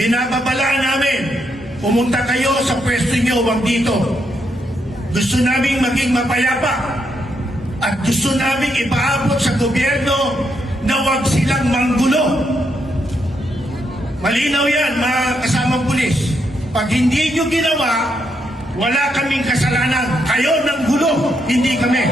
Binababala namin, pumunta kayo sa pwesto nyo, wag dito. Gusto namin maging mapayapa at gusto namin ipaabot sa gobyerno na wag silang manggulo. Malinaw yan, mga kasamang pulis. Pag hindi nyo ginawa, wala kaming kasalanan. Kayo ng gulo, hindi kami.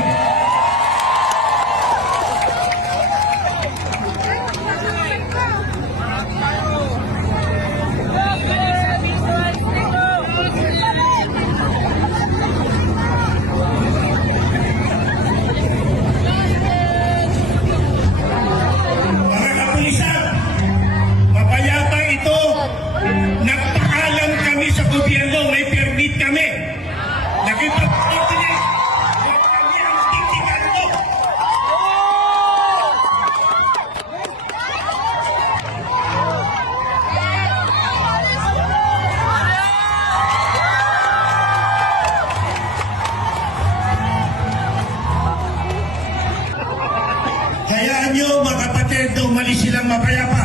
Hayaan nyo, mga kapatid, na umalis silang mapayapa.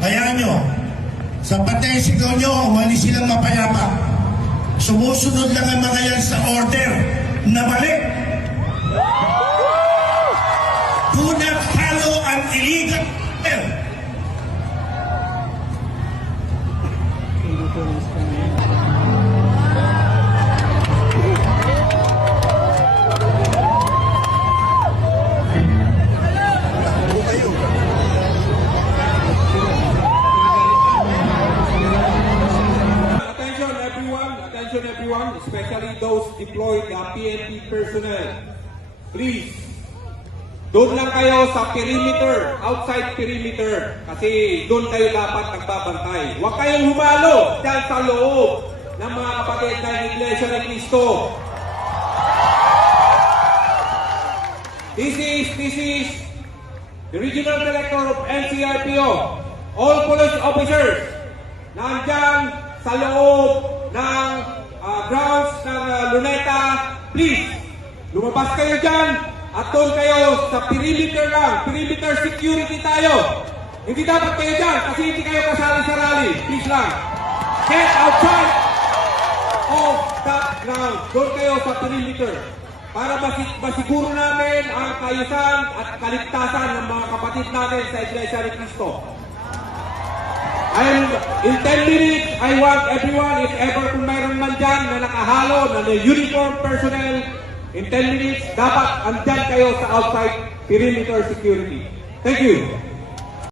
Hayaan nyo. Sa patay sigaw nyo, umalis silang mapayapa. Sumusunod lang ang mga yan sa order na balik. Do not follow an illegal order. Especially those deployed the PNP personnel. Please, doon lang kayo sa perimeter, outside perimeter, kasi doon kayo dapat nagbabantay. Huwag kayong humalo dyan sa loob ng mga kapatid ng Iglesia ni Cristo. This is, this is the Regional Director of NCRPO. All police officers, nandyan sa loob ng ah, grounds ng ah, Luneta, please, lumabas kayo dyan at doon kayo sa perimeter lang, perimeter security tayo. Hindi dapat kayo dyan kasi hindi kayo kasali sa rally. Please lang. Get outside of that ground. Doon kayo sa perimeter para masi- masiguro namin ang kayusan at kaligtasan ng mga kapatid natin sa Iglesia ni Cristo. And in 10 minutes, I want everyone, if ever kung mayroon man dyan na nakahalo na may uniform personnel, in 10 minutes, dapat andyan kayo sa outside perimeter security. Thank you.